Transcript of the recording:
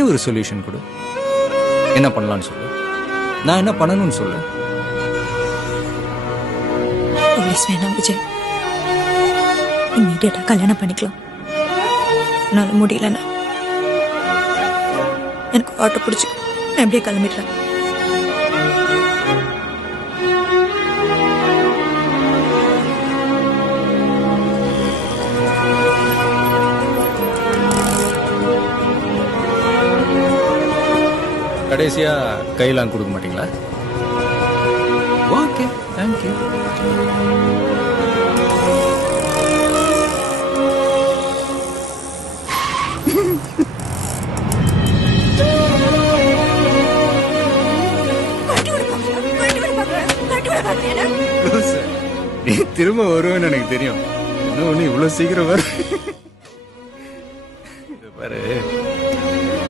நீயே ஒரு சொல்யூஷன் கொடு. என்ன பண்ணலாம்னு சொல்லு, நான் என்ன பண்ணணும்னு சொல்லு. ப்ளீஸ் வேணாம் விஜய், இம்மீடியட்டா கல்யாணம் பண்ணிக்கலாம். என்னால முடியலண்ணா, எனக்கு ஆட்டோ பிடிச்சி நான் எப்படியே கிளம்பிடுறேன். கடைசியா கையெல்லாம் கொடுக்க மாட்டீங்களா? Okay, thank you. நீ திரும்ப வருவேன்னு எனக்கு தெரியும். என்ன ஒண்ணு இவ்வளவு சீக்கிரம் வரும்.